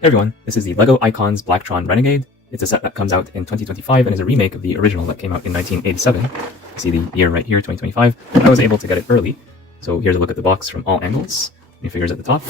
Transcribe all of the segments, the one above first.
Hey everyone, this is the LEGO Icons Blacktron Renegade. It's a set that comes out in 2025 and is a remake of the original that came out in 1987. You see the year right here, 2025. I was able to get it early. So here's a look at the box from all angles. Minifigures at the top.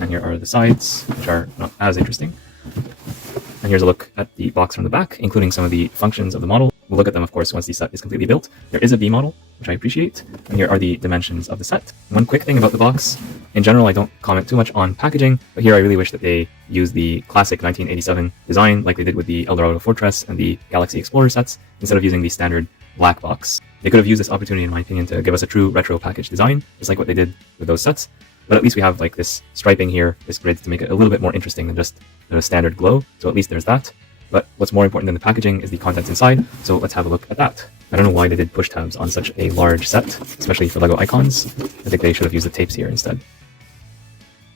And here are the sides, which are not as interesting. And here's a look at the box from the back, including some of the functions of the model. We'll look at them, of course, once the set is completely built. There is a B model, which I appreciate. And here are the dimensions of the set. One quick thing about the box. In general, I don't comment too much on packaging, but here I really wish that they use the classic 1987 design like they did with the Eldorado Fortress and the Galaxy Explorer sets, instead of using the standard black box. They could have used this opportunity, in my opinion, to give us a true retro package design, just like what they did with those sets. But at least we have like this striping here, this grid, to make it a little bit more interesting than just the standard glow. So at least there's that. But what's more important than the packaging is the contents inside, so let's have a look at that. I don't know why they did push tabs on such a large set, especially for LEGO Icons. I think they should have used the tapes here instead.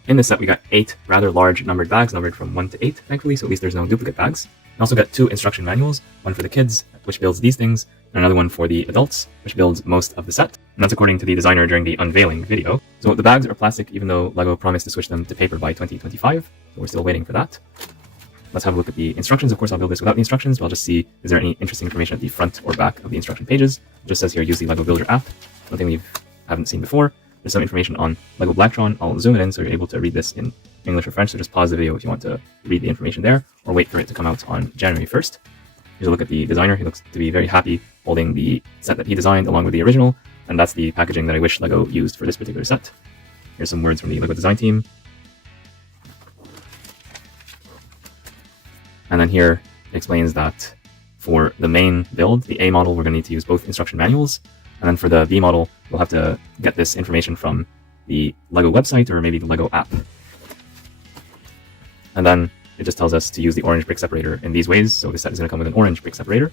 In this set, we got 8 rather large numbered bags, numbered from 1 to 8, thankfully, so at least there's no duplicate bags. We also got 2 instruction manuals, one for the kids, which builds these things, and another one for the adults, which builds most of the set. And that's according to the designer during the unveiling video. So the bags are plastic, even though LEGO promised to switch them to paper by 2025, so we're still waiting for that. Let's have a look at the instructions. Of course, I'll build this without the instructions, but I'll just see is there any interesting information at the front or back of the instruction pages. It just says here, use the LEGO Builder app, one thing we haven't seen before. There's some information on LEGO Blacktron. I'll zoom it in so you're able to read this in English or French, so just pause the video if you want to read the information there, or wait for it to come out on January 1st. Here's a look at the designer. He looks to be very happy holding the set that he designed along with the original, and that's the packaging that I wish LEGO used for this particular set. Here's some words from the LEGO design team. And then here it explains that for the main build, the A model, we're going to need to use both instruction manuals. And then for the B model, we'll have to get this information from the LEGO website or maybe the LEGO app. And then it just tells us to use the orange brick separator in these ways. So this set is going to come with an orange brick separator.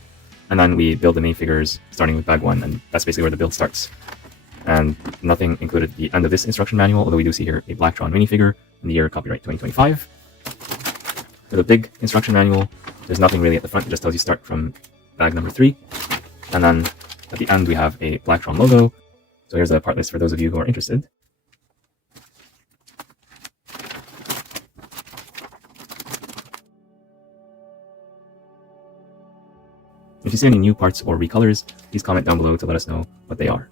And then we build the minifigures starting with bag 1, and that's basically where the build starts. And nothing included at the end of this instruction manual, although we do see here a Blacktron minifigure in the year copyright 2025. For the big instruction manual, there's nothing really at the front. It just tells you start from bag number 3. And then at the end, we have a Blacktron logo. So here's a part list for those of you who are interested. If you see any new parts or recolors, please comment down below to let us know what they are.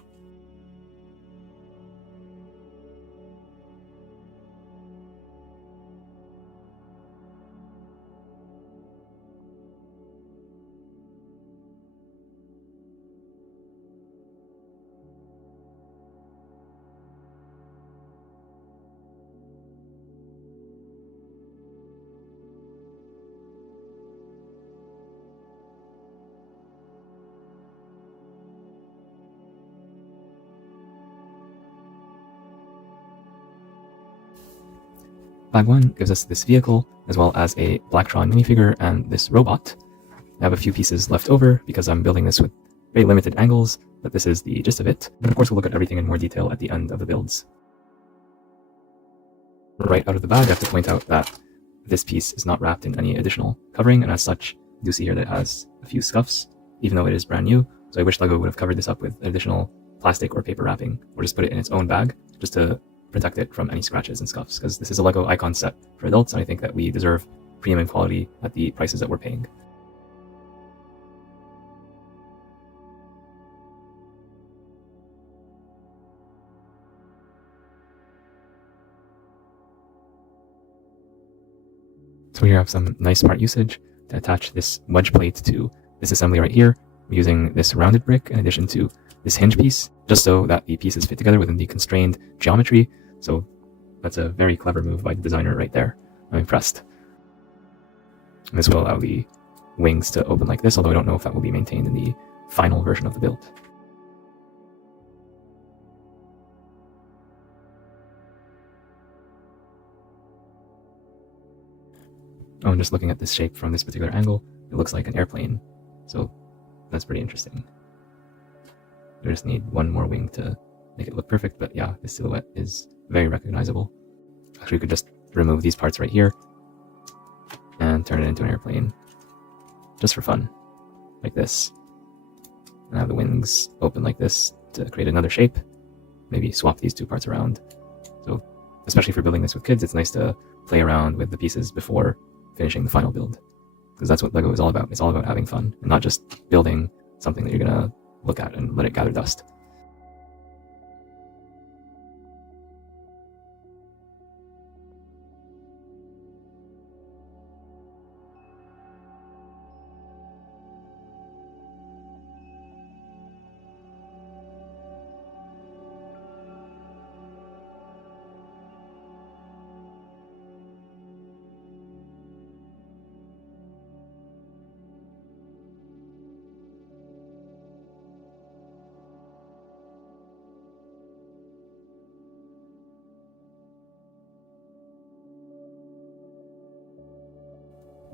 Bag 1 gives us this vehicle, as well as a Blacktron minifigure and this robot. I have a few pieces left over because I'm building this with very limited angles, but this is the gist of it. But of course, we'll look at everything in more detail at the end of the builds. Right out of the bag, I have to point out that this piece is not wrapped in any additional covering, and as such, you do see here that it has a few scuffs, even though it is brand new. So I wish LEGO would have covered this up with additional plastic or paper wrapping, or just put it in its own bag, just to protect it from any scratches and scuffs, because this is a LEGO Icon set for adults, and I think that we deserve premium quality at the prices that we're paying. So here I have some nice part usage to attach this wedge plate to this assembly right here. We're using this rounded brick in addition to this hinge piece, just so that the pieces fit together within the constrained geometry. So that's a very clever move by the designer right there. I'm impressed. And this will allow the wings to open like this, although I don't know if that will be maintained in the final version of the build. Oh, and just looking at this shape from this particular angle, it looks like an airplane. So that's pretty interesting. We just need one more wing to make it look perfect, but yeah, this silhouette is very recognizable. Actually, we could just remove these parts right here and turn it into an airplane just for fun, like this. And have the wings open like this to create another shape. Maybe swap these two parts around. So especially for building this with kids, it's nice to play around with the pieces before finishing the final build, because that's what LEGO is all about. It's all about having fun and not just building something that you're gonna look at and let it gather dust.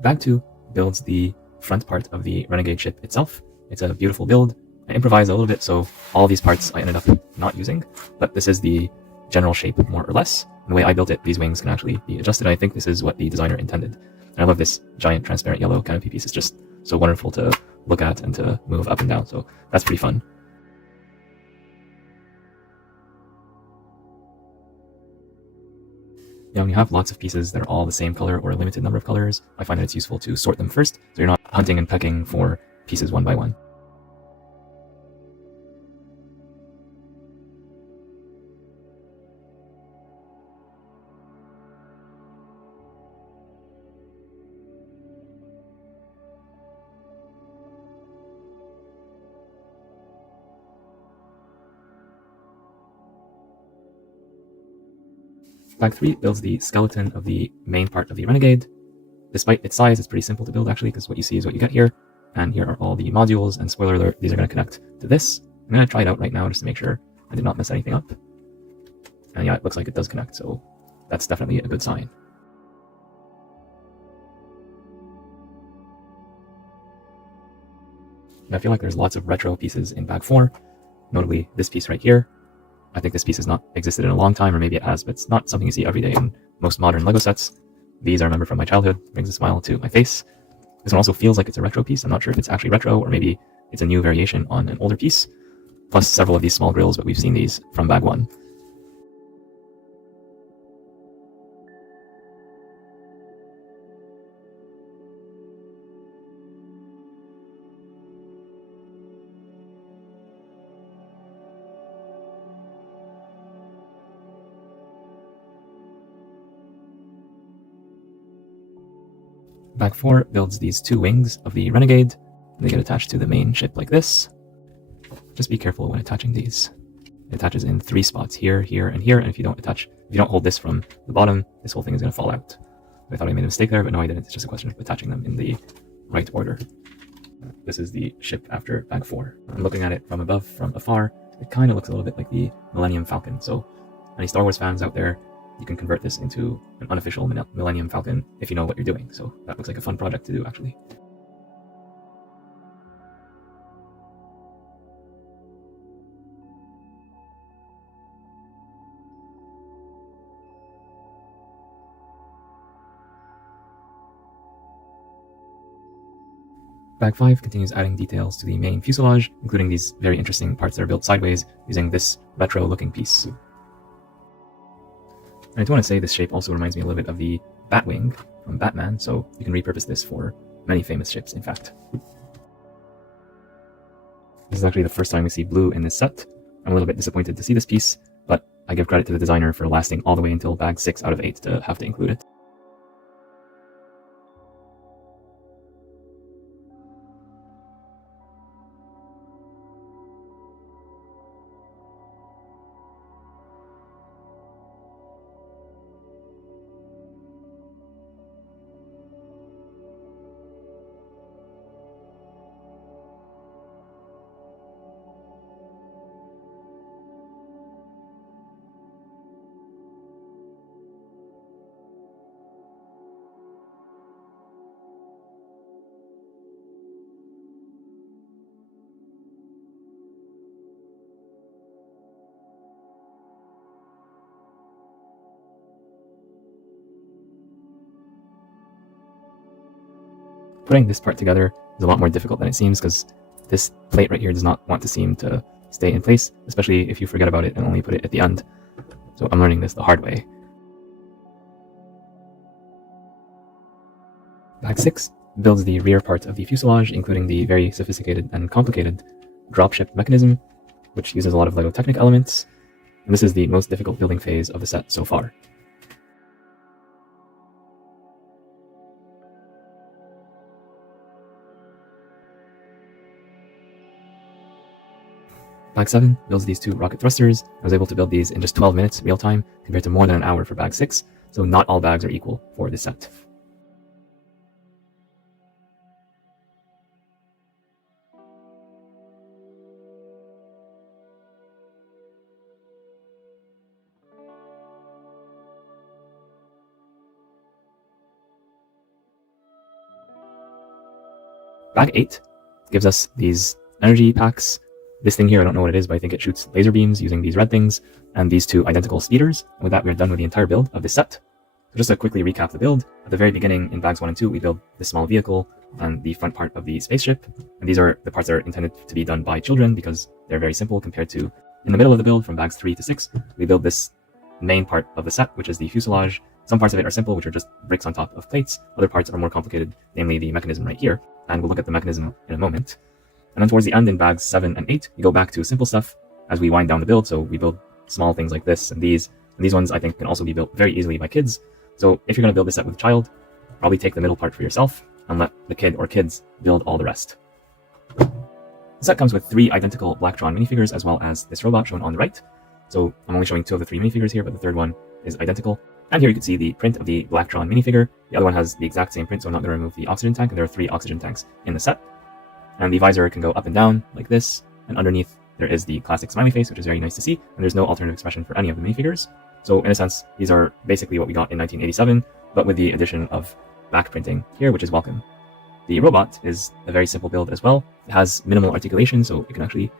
Bag 2 builds the front part of the Renegade ship itself. It's a beautiful build. I improvised a little bit, so all these parts I ended up not using, but this is the general shape more or less. And the way I built it, these wings can actually be adjusted. I think this is what the designer intended. And I love this giant transparent yellow canopy piece. It's just so wonderful to look at and to move up and down, so that's pretty fun. Now, when you have lots of pieces that are all the same color or a limited number of colors, I find that it's useful to sort them first, so you're not hunting and pecking for pieces one by one. Bag 3 builds the skeleton of the main part of the Renegade. Despite its size, it's pretty simple to build actually, because what you see is what you get here. And here are all the modules, and spoiler alert, these are going to connect to this. I'm going to try it out right now just to make sure I did not mess anything up. And yeah, it looks like it does connect, so that's definitely a good sign. And I feel like there's lots of retro pieces in Bag 4, notably this piece right here. I think this piece has not existed in a long time, or maybe it has, but it's not something you see every day in most modern LEGO sets. These I remember from my childhood, brings a smile to my face. This one also feels like it's a retro piece. I'm not sure if it's actually retro, or maybe it's a new variation on an older piece. Plus several of these small grills, but we've seen these from Bag 1. Bag 4 builds these two wings of the Renegade. They get attached to the main ship like this. Just be careful when attaching these. It attaches in 3 spots, here, here, and here, and if you don't hold this from the bottom, this whole thing is going to fall out. I thought I made a mistake there, but no, I didn't. It's just a question of attaching them in the right order. This is the ship after Bag 4. I'm looking at it from above, from afar. It kind of looks a little bit like the Millennium Falcon, so any Star Wars fans out there, you can convert this into an unofficial Millennium Falcon if you know what you're doing. So that looks like a fun project to do, actually. Bag 5 continues adding details to the main fuselage, including these very interesting parts that are built sideways using this retro-looking piece. And I do want to say this shape also reminds me a little bit of the Batwing from Batman, so you can repurpose this for many famous ships, in fact. This is actually the first time we see blue in this set. I'm a little bit disappointed to see this piece, but I give credit to the designer for lasting all the way until Bag 6 out of 8 to have to include it. Putting this part together is a lot more difficult than it seems, because this plate right here does not want to seem to stay in place, especially if you forget about it and only put it at the end. So I'm learning this the hard way. Bag 6 builds the rear part of the fuselage, including the very sophisticated and complicated dropship mechanism, which uses a lot of LEGO Technic elements, and this is the most difficult building phase of the set so far. Bag 7 builds these two rocket thrusters. I was able to build these in just 12 minutes real time, compared to more than an hour for Bag 6, so not all bags are equal for this set. Bag 8 gives us these energy packs. This thing here, I don't know what it is, but I think it shoots laser beams using these red things, and these two identical speeders. And with that, we're done with the entire build of this set. So just to quickly recap the build, at the very beginning in bags 1 and 2, we build this small vehicle and the front part of the spaceship. And these are the parts that are intended to be done by children because they're very simple compared to in the middle of the build from bags 3 to 6. We build this main part of the set, which is the fuselage. Some parts of it are simple, which are just bricks on top of plates. Other parts are more complicated, namely the mechanism right here. And we'll look at the mechanism in a moment. And then towards the end in bags 7 and 8, we go back to simple stuff as we wind down the build. So we build small things like this and these ones I think can also be built very easily by kids. So if you're going to build this set with a child, probably take the middle part for yourself and let the kid or kids build all the rest. The set comes with 3 identical Blacktron minifigures as well as this robot shown on the right. So I'm only showing 2 of the 3 minifigures here, but the third one is identical. And here you can see the print of the Blacktron minifigure. The other one has the exact same print, so I'm not going to remove the oxygen tank, and there are 3 oxygen tanks in the set. And the visor can go up and down like this, and underneath there is the classic smiley face, which is very nice to see, and there's no alternative expression for any of the minifigures. So in a sense, these are basically what we got in 1987, but with the addition of back printing here, which is welcome. The robot is a very simple build as well. It has minimal articulation, so it can actually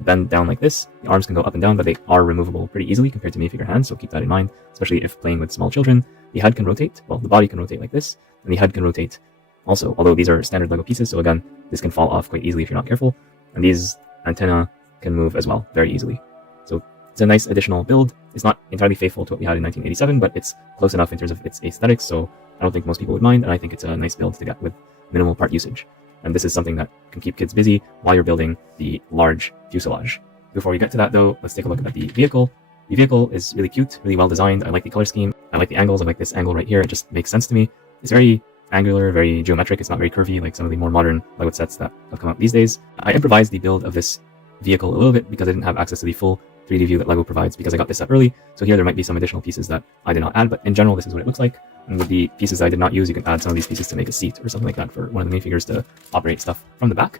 bend down like this. The arms can go up and down, but they are removable pretty easily compared to minifigure hands, so keep that in mind, especially if playing with small children. The head can rotate, well, the body can rotate like this, and the head can rotate also, although these are standard LEGO pieces, so again, this can fall off quite easily if you're not careful. And these antennae can move as well, very easily. So it's a nice additional build. It's not entirely faithful to what we had in 1987, but it's close enough in terms of its aesthetics, so I don't think most people would mind, and I think it's a nice build to get with minimal part usage. And this is something that can keep kids busy while you're building the large fuselage. Before we get to that though, let's take a look at the vehicle. The vehicle is really cute, really well designed. I like the color scheme. I like the angles. I like this angle right here. It just makes sense to me. It's very angular, very geometric. It's not very curvy like some of the more modern LEGO sets that have come out these days. I improvised the build of this vehicle a little bit because I didn't have access to the full 3D view that LEGO provides because I got this set early. So here there might be some additional pieces that I did not add, but in general this is what it looks like. And with the pieces I did not use, you can add some of these pieces to make a seat or something like that for one of the minifigures to operate stuff from the back.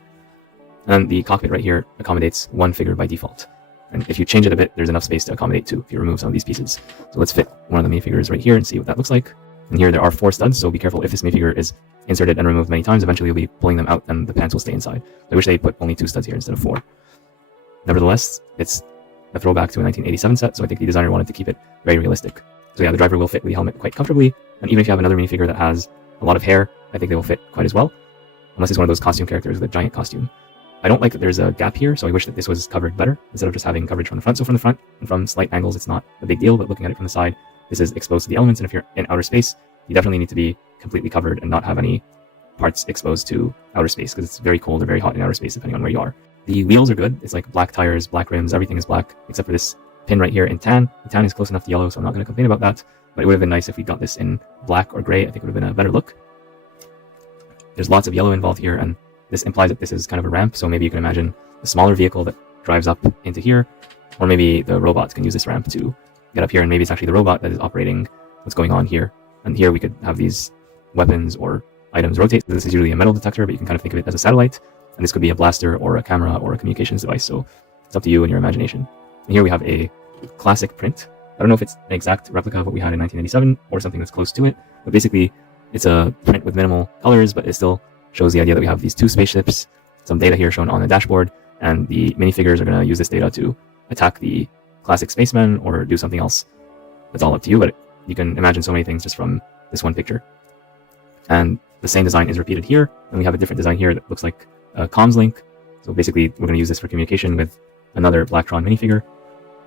And then the cockpit right here accommodates 1 figure by default. And if you change it a bit, there's enough space to accommodate 2 if you remove some of these pieces. So let's fit one of the minifigures right here and see what that looks like. And here there are 4 studs, so be careful if this minifigure is inserted and removed many times. Eventually you'll be pulling them out and the pants will stay inside. I wish they put only 2 studs here instead of 4. Nevertheless, it's a throwback to a 1987 set, so I think the designer wanted to keep it very realistic. So yeah, the driver will fit with the helmet quite comfortably, and even if you have another minifigure that has a lot of hair, I think they will fit quite as well. Unless it's one of those costume characters with a giant costume. I don't like that there's a gap here, so I wish that this was covered better, instead of just having coverage from the front. So from the front and from slight angles, it's not a big deal, but looking at it from the side, this is exposed to the elements, and if you're in outer space, you definitely need to be completely covered and not have any parts exposed to outer space, because it's very cold or very hot in outer space depending on where you are. The wheels are good. It's like black tires, black rims, everything is black, except for this pin right here in tan. The tan is close enough to yellow, so I'm not going to complain about that, but it would have been nice if we got this in black or gray. I think it would have been a better look. There's lots of yellow involved here, and this implies that this is kind of a ramp, so maybe you can imagine a smaller vehicle that drives up into here, or maybe the robots can use this ramp to get up here, and maybe it's actually the robot that is operating what's going on here. And here we could have these weapons or items rotate. This is usually a metal detector, but you can kind of think of it as a satellite, and this could be a blaster or a camera or a communications device, so it's up to you and your imagination. And here we have a classic print. I don't know if it's an exact replica of what we had in 1987 or something that's close to it, but basically it's a print with minimal colors, but it still shows the idea that we have these 2 spaceships, some data here shown on the dashboard, and the minifigures are going to use this data to attack the classic spacemen or do something else. That's all up to you, but you can imagine so many things just from this one picture. And the same design is repeated here, and we have a different design here that looks like a comms link. So basically we're going to use this for communication with another Blacktron minifigure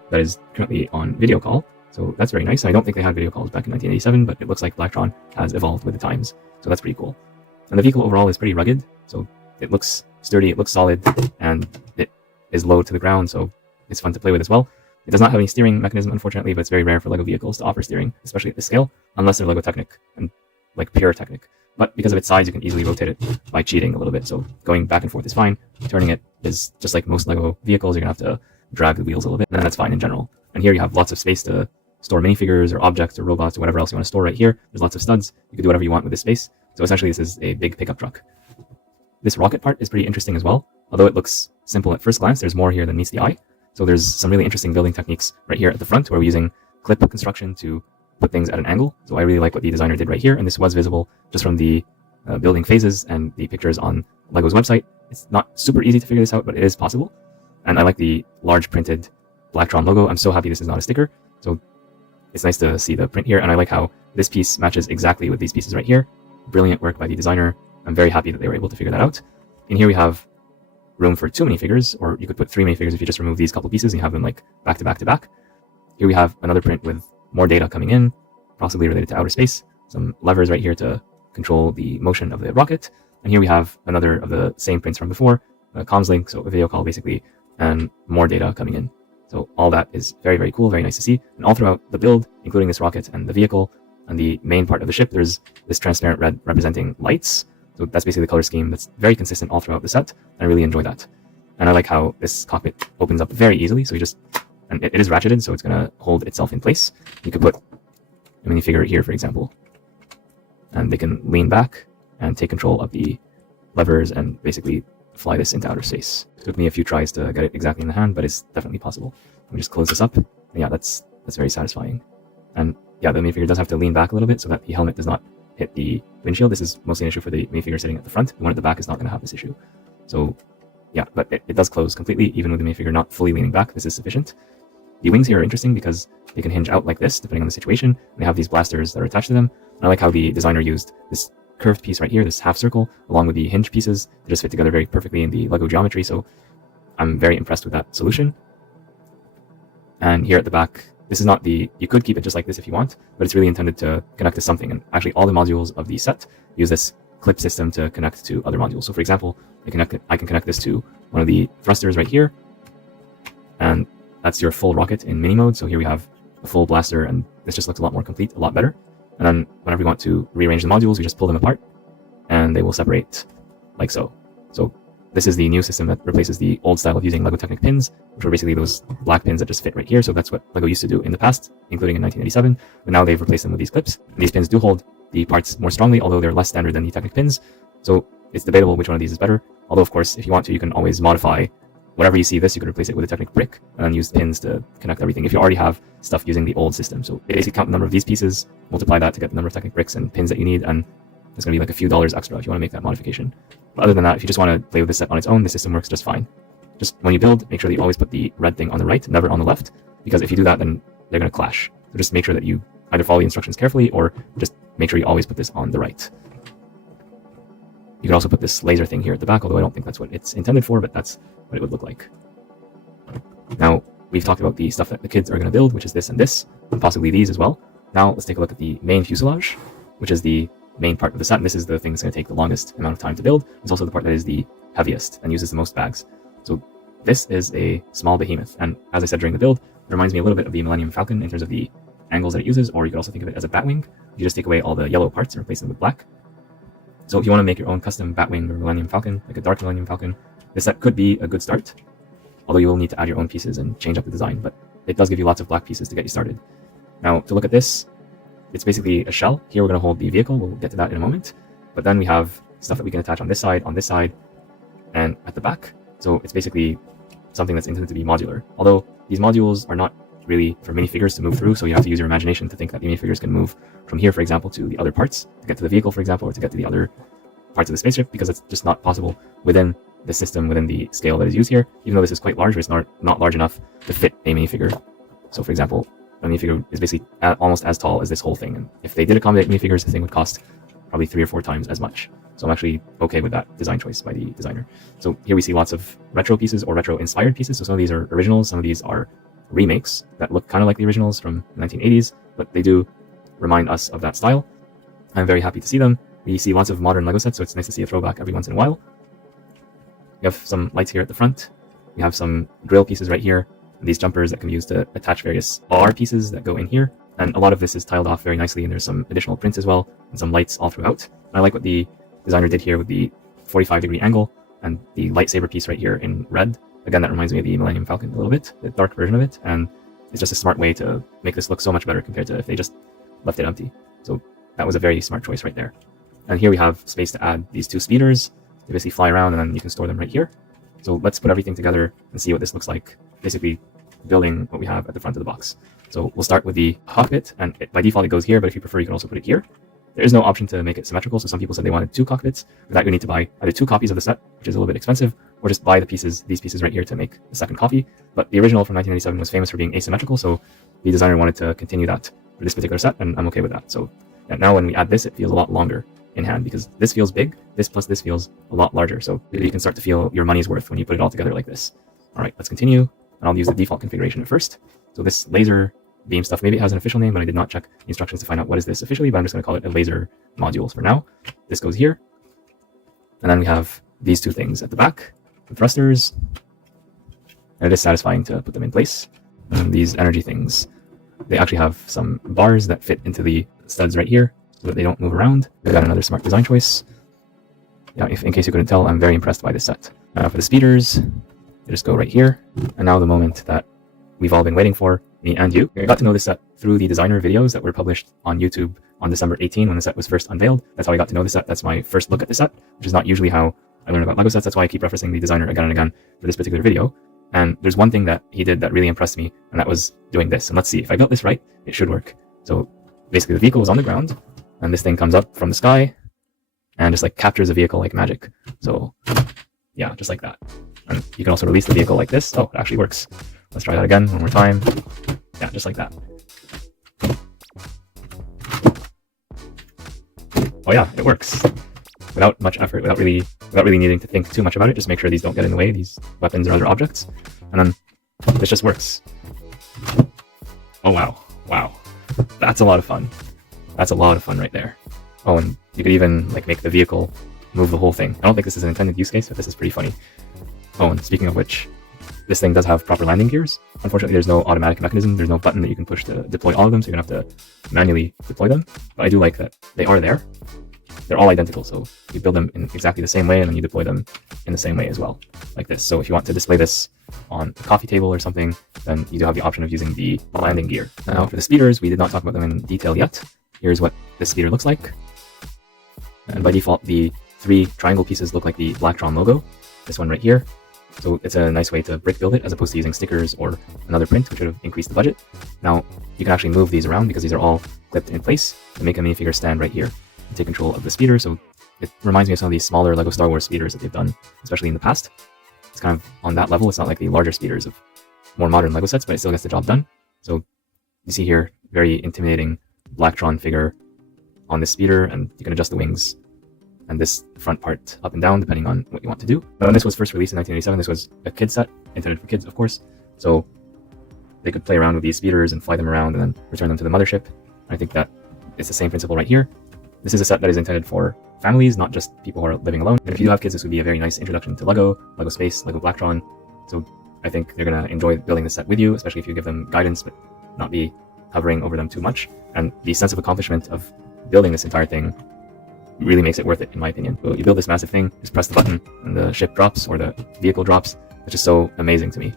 that is currently on video call. So that's very nice. I don't think they had video calls back in 1987, but it looks like Blacktron has evolved with the times. So that's pretty cool. And the vehicle overall is pretty rugged, so it looks sturdy, it looks solid, and it is low to the ground, so it's fun to play with as well. It does not have any steering mechanism, unfortunately, but it's very rare for LEGO vehicles to offer steering, especially at this scale, unless they're LEGO Technic, and like pure Technic. But because of its size, you can easily rotate it by cheating a little bit, so going back and forth is fine. Turning it is just like most LEGO vehicles, you're going to have to drag the wheels a little bit, and then that's fine in general. And here you have lots of space to store minifigures or objects or robots or whatever else you want to store right here. There's lots of studs. You can do whatever you want with this space. So essentially, this is a big pickup truck. This rocket part is pretty interesting as well. Although it looks simple at first glance, there's more here than meets the eye. So there's some really interesting building techniques right here at the front where we're using clip construction to put things at an angle. So I really like what the designer did right here, and this was visible just from the building phases and the pictures on LEGO's website. It's not super easy to figure this out, but it is possible. And I like the large printed Blacktron logo. I'm so happy this is not a sticker. So it's nice to see the print here, and I like how this piece matches exactly with these pieces right here. Brilliant work by the designer. I'm very happy that they were able to figure that out. In here we have room for 2 minifigures, or you could put 3 minifigures if you just remove these couple pieces and you have them like back to back to back. Here we have another print with more data coming in, possibly related to outer space. Some levers right here to control the motion of the rocket. And here we have another of the same prints from before, a comms link, so a video call basically, and more data coming in. So all that is very, very cool, very nice to see. And all throughout the build, including this rocket and the vehicle and the main part of the ship, there's this transparent red representing lights. So that's basically the color scheme that's very consistent all throughout the set. I really enjoy that. And I like how this cockpit opens up very easily. So you just, and it is ratcheted, so it's going to hold itself in place. You could put a minifigure here, for example, and they can lean back and take control of the levers and basically fly this into outer space. It took me a few tries to get it exactly in the hand, but it's definitely possible. Let me just close this up. And yeah, that's very satisfying. And yeah, the minifigure does have to lean back a little bit so that the helmet does not hit the windshield. This is mostly an issue for the minifigure sitting at the front. The one at the back is not going to have this issue. So yeah, but it does close completely, even with the minifigure not fully leaning back. This is sufficient. The wings here are interesting because they can hinge out like this, depending on the situation. They have these blasters that are attached to them. And I like how the designer used this curved piece right here, this half circle, along with the hinge pieces. They just fit together very perfectly in the LEGO geometry. So I'm very impressed with that solution. And here at the back, this is not the, you could keep it just like this if you want, but it's really intended to connect to something. And actually all the modules of the set use this clip system to connect to other modules. So for example, I can connect this to one of the thrusters right here. And that's your full rocket in mini mode. So here we have a full blaster, and this just looks a lot more complete, a lot better. And then whenever we want to rearrange the modules, we just pull them apart and they will separate like so. So this is the new system that replaces the old style of using LEGO Technic pins, which were basically those black pins that just fit right here. So that's what LEGO used to do in the past, including in 1987. But now they've replaced them with these clips. And these pins do hold the parts more strongly, although they're less standard than the Technic pins. So it's debatable which one of these is better. Although, of course, if you want to, you can always modify whenever you see this, you could replace it with a Technic brick and then use pins to connect everything if you already have stuff using the old system. So basically count the number of these pieces, multiply that to get the number of Technic bricks and pins that you need, and it's going to be like a few dollars extra if you want to make that modification. But other than that, if you just want to play with this set on its own, the system works just fine. Just when you build, make sure that you always put the red thing on the right, never on the left, because if you do that, then they're going to clash. So just make sure that you either follow the instructions carefully or just make sure you always put this on the right. You can also put this laser thing here at the back, although I don't think that's what it's intended for, but that's what it would look like. Now, we've talked about the stuff that the kids are going to build, which is this, and possibly these as well. Now, let's take a look at the main fuselage, which is the main part of the set, and this is the thing that's going to take the longest amount of time to build. It's also the part that is the heaviest and uses the most bags. So this is a small behemoth, and as I said during the build, it reminds me a little bit of the Millennium Falcon in terms of the angles that it uses, or you could also think of it as a batwing. You just take away all the yellow parts and replace them with black. So if you want to make your own custom batwing or Millennium Falcon, like a dark Millennium Falcon, this set could be a good start, although you will need to add your own pieces and change up the design, but it does give you lots of black pieces to get you started. Now, to look at this, it's basically a shell. Here we're going to hold the vehicle. We'll get to that in a moment. But then we have stuff that we can attach on this side, and at the back. So it's basically something that's intended to be modular. Although these modules are not really for minifigures to move through, so you have to use your imagination to think that the minifigures can move from here, for example, to the other parts, to get to the vehicle, for example, or to get to the other parts of the spaceship, because it's just not possible within the system, within the scale that is used here. Even though this is quite large, it's not large enough to fit a minifigure. So for example, a minifigure is basically almost as tall as this whole thing, and if they did accommodate minifigures, the thing would cost probably 3 or 4 times as much. So I'm actually okay with that design choice by the designer. So here we see lots of retro pieces or retro inspired pieces. So some of these are originals, some of these are remakes that look kind of like the originals from the 1980s, but they do remind us of that style. I'm very happy to see them. We see lots of modern LEGO sets, so it's nice to see a throwback every once in a while. We have some lights here at the front. We have some grill pieces right here. These jumpers that can be used to attach various bar pieces that go in here. And a lot of this is tiled off very nicely, and there's some additional prints as well, and some lights all throughout. And I like what the designer did here with the 45-degree angle and the lightsaber piece right here in red. Again, that reminds me of the Millennium Falcon a little bit, the dark version of it, and it's just a smart way to make this look so much better compared to if they just left it empty. So that was a very smart choice right there. And here we have space to add these two speeders. They basically fly around, and then you can store them right here. So let's put everything together and see what this looks like, basically building what we have at the front of the box. So we'll start with the cockpit, and by default it goes here, but if you prefer, you can also put it here. There is no option to make it symmetrical, so some people said they wanted 2 cockpits. For that, you need to buy either 2 copies of the set, which is a little bit expensive, or just buy these pieces right here to make a second copy. But the original from 1997 was famous for being asymmetrical, so the designer wanted to continue that for this particular set, and I'm okay with that. So now when we add this, it feels a lot longer in hand, because this feels big, this plus this feels a lot larger, so you can start to feel your money's worth when you put it all together like this. Alright, let's continue, and I'll use the default configuration at first. So this laser beam stuff, maybe it has an official name, but I did not check the instructions to find out what is this officially, but I'm just going to call it a laser module for now. This goes here, and then we have these 2 things at the back, the thrusters, and it is satisfying to put them in place. And these energy things, they actually have some bars that fit into the studs right here, so that they don't move around. We've got another smart design choice. Yeah, in case you couldn't tell, I'm very impressed by this set. For the speeders, they just go right here. And now the moment that we've all been waiting for, me and you. I got to know this set through the designer videos that were published on YouTube on December 18 when the set was first unveiled. That's how I got to know the set. That's my first look at the set, which is not usually how I learn about LEGO sets. That's why I keep referencing the designer again and again for this particular video. And there's one thing that he did that really impressed me, and that was doing this. And let's see, if I built this right, it should work. So basically the vehicle was on the ground, and this thing comes up from the sky and just like captures a vehicle like magic. So yeah, just like that. And you can also release the vehicle like this. Oh, it actually works. Let's try that again one more time. Yeah, just like that. Oh yeah, it works. Without much effort, without really needing to think too much about it. Just make sure these don't get in the way, these weapons or other objects. And then this just works. Oh wow. Wow. That's a lot of fun. That's a lot of fun right there. Oh, and you could even like make the vehicle move the whole thing. I don't think this is an intended use case, but this is pretty funny. Oh, and speaking of which, this thing does have proper landing gears. Unfortunately, there's no automatic mechanism. There's no button that you can push to deploy all of them, so you're going to have to manually deploy them. But I do like that they are there. They're all identical, so you build them in exactly the same way, and then you deploy them in the same way as well, like this. So if you want to display this on a coffee table or something, then you do have the option of using the landing gear. Now for the speeders, we did not talk about them in detail yet. Here's what this speeder looks like. And by default, the 3 triangle pieces look like the Blacktron logo. This one right here. So it's a nice way to brick build it as opposed to using stickers or another print, which would have increased the budget. Now you can actually move these around because these are all clipped in place to make a minifigure stand right here and take control of the speeder. So it reminds me of some of these smaller LEGO Star Wars speeders that they've done, especially in the past. It's kind of on that level. It's not like the larger speeders of more modern LEGO sets, but it still gets the job done. So you see here, very intimidating Blacktron figure on this speeder, and you can adjust the wings and this front part up and down depending on what you want to do. But when this was first released in 1987, this was a kid set, intended for kids, of course. So they could play around with these speeders and fly them around and then return them to the mothership. I think that it's the same principle right here. This is a set that is intended for families, not just people who are living alone. And if you do have kids, this would be a very nice introduction to LEGO, LEGO Space, LEGO Blacktron. So I think they're going to enjoy building this set with you, especially if you give them guidance, but not be hovering over them too much. And the sense of accomplishment of building this entire thing really makes it worth it, in my opinion. So you build this massive thing, just press the button, and the ship drops, or the vehicle drops, which is so amazing to me.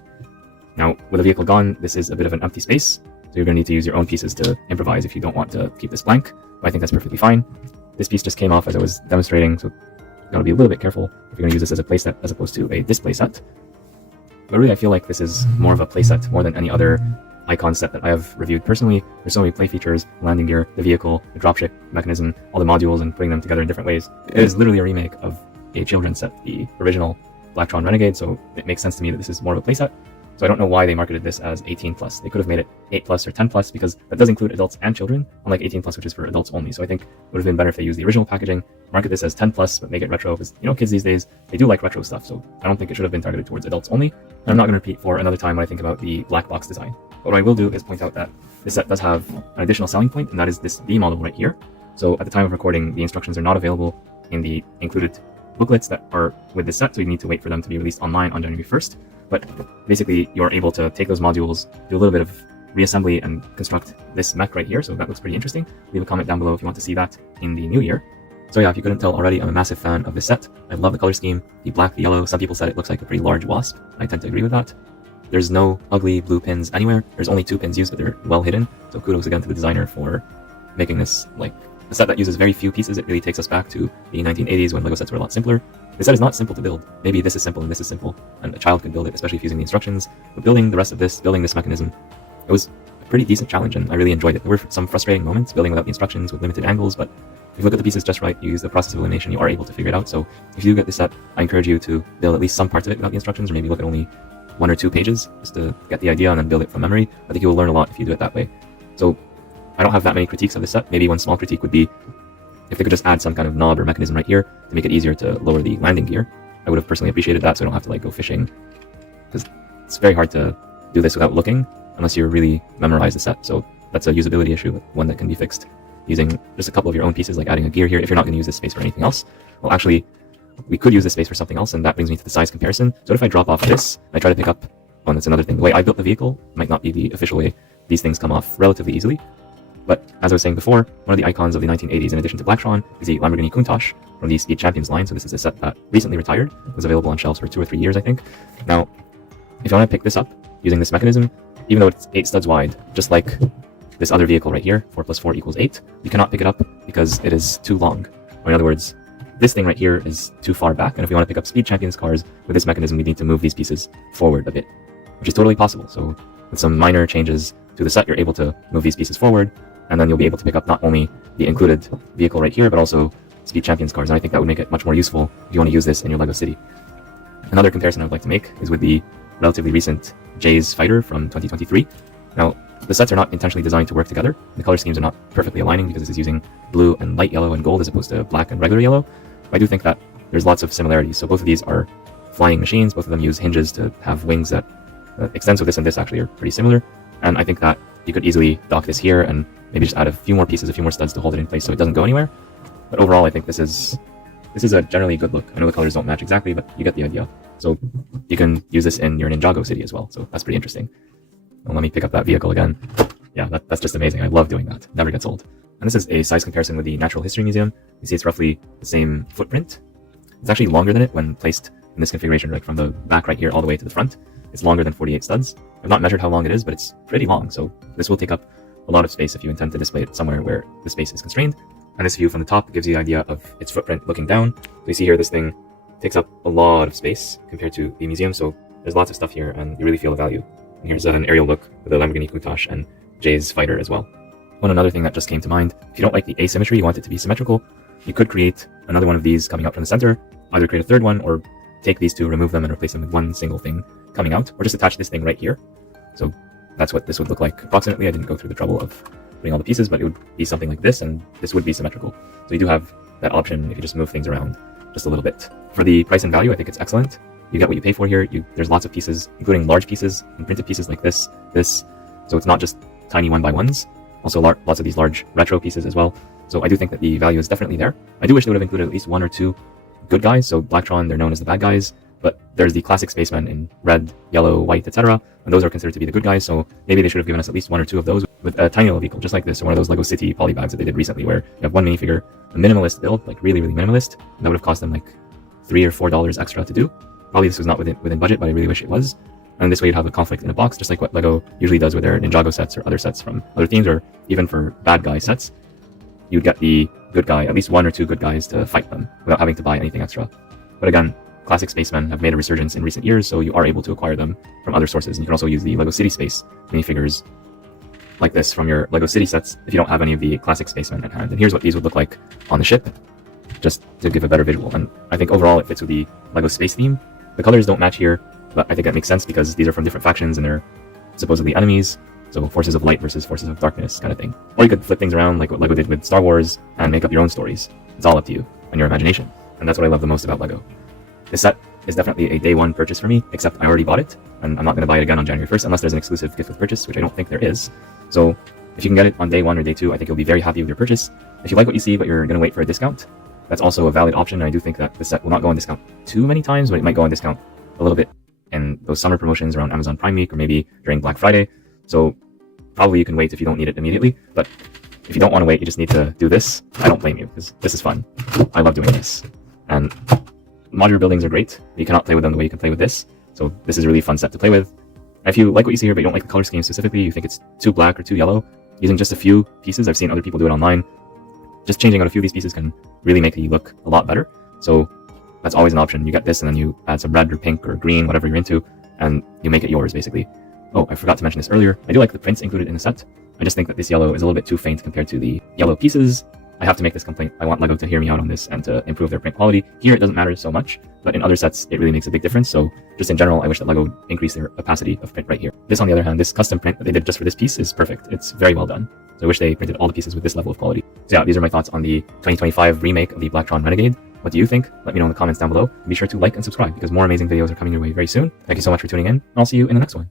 Now, with the vehicle gone, this is a bit of an empty space, so you're going to need to use your own pieces to improvise if you don't want to keep this blank, but I think that's perfectly fine. This piece just came off as I was demonstrating, so you've got to be a little bit careful if you're going to use this as a playset as opposed to a display set. But really, I feel like this is more of a playset more than any other icon set that I have reviewed personally. There's so many play features, landing gear, the vehicle, the dropship mechanism, all the modules, and putting them together in different ways. It is literally a remake of a children's set, the original Blacktron Renegade, so it makes sense to me that this is more of a playset. So I don't know why they marketed this as 18+. They could have made it 8+ or 10+, because that does include adults and children, unlike 18+, which is for adults only. So I think it would have been better if they used the original packaging, market this as 10+, but make it retro, because, you know, kids these days, they do like retro stuff, so I don't think it should have been targeted towards adults only. And I'm not going to repeat for another time when I think about the black box design. But what I will do is point out that this set does have an additional selling point, and that is this B model right here. So at the time of recording, the instructions are not available in the included booklets that are with this set, so you need to wait for them to be released online on January 1st. But basically, you're able to take those modules, do a little bit of reassembly, and construct this mech right here, so that looks pretty interesting. Leave a comment down below if you want to see that in the new year. So yeah, if you couldn't tell already, I'm a massive fan of this set. I love the color scheme, the black, the yellow. Some people said it looks like a pretty large wasp. I tend to agree with that. There's no ugly blue pins anywhere. There's only 2 pins used, but they're well hidden. So kudos again to the designer for making this like a set that uses very few pieces. It really takes us back to the 1980s when LEGO sets were a lot simpler. This set is not simple to build. Maybe this is simple and this is simple, and a child could build it, especially if using the instructions. But building the rest of this, building this mechanism, it was a pretty decent challenge, and I really enjoyed it. There were some frustrating moments building without the instructions with limited angles, but if you look at the pieces just right, you use the process of elimination, you are able to figure it out. So if you do get this set, I encourage you to build at least some parts of it without the instructions, or maybe look at only 1 or 2 pages just to get the idea and then build it from memory. I think you will learn a lot if you do it that way. So I don't have that many critiques of this set. Maybe one small critique would be if they could just add some kind of knob or mechanism right here to make it easier to lower the landing gear. I would have personally appreciated that, so I don't have to like go fishing, because it's very hard to do this without looking unless you really memorize the set. So that's a usability issue, one that can be fixed using just a couple of your own pieces, like adding a gear here if you're not going to use this space for anything else. Well, actually, we could use this space for something else, and that brings me to the size comparison. So if I drop off this, I try to pick up, oh, that's another thing. The way I built the vehicle might not be the official way. These things come off relatively easily. But as I was saying before, one of the icons of the 1980s, in addition to Blacktron, is the Lamborghini Countach from the Speed Champions line. So this is a set that recently retired. It was available on shelves for 2 or 3 years, I think. Now, if you want to pick this up using this mechanism, even though it's 8 studs wide, just like this other vehicle right here, 4 plus 4 equals 8, you cannot pick it up because it is too long. Or in other words, this thing right here is too far back, and if we want to pick up Speed Champions cars with this mechanism, we need to move these pieces forward a bit, which is totally possible. So with some minor changes to the set, you're able to move these pieces forward, and then you'll be able to pick up not only the included vehicle right here, but also Speed Champions cars, and I think that would make it much more useful if you want to use this in your LEGO city. Another comparison I would like to make is with the relatively recent Jay's Fighter from 2023. Now, the sets are not intentionally designed to work together. The color schemes are not perfectly aligning because this is using blue and light yellow and gold as opposed to black and regular yellow. But I do think that there's lots of similarities. So both of these are flying machines. Both of them use hinges to have wings that extend. So this and this actually are pretty similar. And I think that you could easily dock this here and maybe just add a few more pieces, a few more studs to hold it in place so it doesn't go anywhere. But overall, I think this is a generally good look. I know the colors don't match exactly, but you get the idea. So you can use this in your Ninjago city as well. So that's pretty interesting. Well, let me pick up that vehicle again. Yeah, that's just amazing. I love doing that. Never gets old. And this is a size comparison with the Natural History Museum. You see it's roughly the same footprint. It's actually longer than it when placed in this configuration, like from the back right here all the way to the front. It's longer than 48 studs. I've not measured how long it is, but it's pretty long. So this will take up a lot of space if you intend to display it somewhere where the space is constrained. And this view from the top gives you the idea of its footprint looking down. So you see here, this thing takes up a lot of space compared to the museum. So there's lots of stuff here and you really feel the value. And here's an aerial look with the Lamborghini Countach and Jay's Fighter as well. One another thing that just came to mind, if you don't like the asymmetry, you want it to be symmetrical, you could create another one of these coming out from the center, either create a third one or take these two, remove them and replace them with one single thing coming out, or just attach this thing right here. So that's what this would look like approximately. I didn't go through the trouble of putting all the pieces, but it would be something like this, and this would be symmetrical. So you do have that option if you just move things around just a little bit. For the price and value, I think it's excellent. You get what you pay for here. There's lots of pieces, including large pieces and printed pieces like this. So it's not just tiny 1x1s, also lots of these large retro pieces as well. So I do think that the value is definitely there. I do wish they would have included at least 1 or 2 good guys. So Blacktron, they're known as the bad guys, but there's the classic spacemen in red, yellow, white, etc. And those are considered to be the good guys. So maybe they should have given us at least 1 or 2 of those with a tiny little vehicle, just like this, or one of those LEGO City polybags that they did recently, where you have one minifigure, a minimalist build, like really, really minimalist. And that would have cost them like $3 or $4 extra to do. Probably this was not within budget, but I really wish it was. And this way you'd have a conflict in a box, just like what LEGO usually does with their Ninjago sets or other sets from other themes, or even for bad guy sets. You'd get the good guy, at least 1 or 2 good guys to fight them without having to buy anything extra. But again, classic spacemen have made a resurgence in recent years, so you are able to acquire them from other sources. And you can also use the LEGO City Space minifigures like this from your LEGO City sets if you don't have any of the classic spacemen at hand. And here's what these would look like on the ship, just to give a better visual. And I think overall it fits with the LEGO space theme. The colors don't match here, but I think that makes sense because these are from different factions and they're supposedly enemies. So forces of light versus forces of darkness kind of thing. Or you could flip things around like what LEGO did with Star Wars and make up your own stories. It's all up to you and your imagination. And that's what I love the most about LEGO. This set is definitely a day one purchase for me, except I already bought it and I'm not going to buy it again on January 1st unless there's an exclusive gift with purchase, which I don't think there is. So If you can get it on day 1 or day 2, I think you'll be very happy with your purchase. If you like what you see but you're going to wait for a discount, that's also a valid option, and I do think that the set will not go on discount too many times, but it might go on discount a little bit in those summer promotions around Amazon Prime Week or maybe during Black Friday. So probably you can wait if you don't need it immediately, but if you don't want to wait, you just need to do this. I don't blame you, because this is fun. I love doing this. And modular buildings are great, but you cannot play with them the way you can play with this. So this is a really fun set to play with. If you like what you see here, but you don't like the color scheme specifically, you think it's too black or too yellow, using just a few pieces, I've seen other people do it online, just changing out a few of these pieces can really make you look a lot better. So that's always an option. You get this and then you add some red or pink or green, whatever you're into, and you make it yours, basically. Oh, I forgot to mention this earlier. I do like the prints included in the set. I just think that this yellow is a little bit too faint compared to the yellow pieces. I have to make this complaint. I want LEGO to hear me out on this and to improve their print quality. Here it doesn't matter so much, but in other sets it really makes a big difference. So just in general, I wish that LEGO would increase their opacity of print right here. This, on the other hand, this custom print that they did just for this piece is perfect. It's very well done. So I wish they printed all the pieces with this level of quality. So yeah, these are my thoughts on the 2025 remake of the Blacktron Renegade. What do you think? Let me know in the comments down below. Be sure to like and subscribe because more amazing videos are coming your way very soon. Thank you so much for tuning in, and I'll see you in the next one.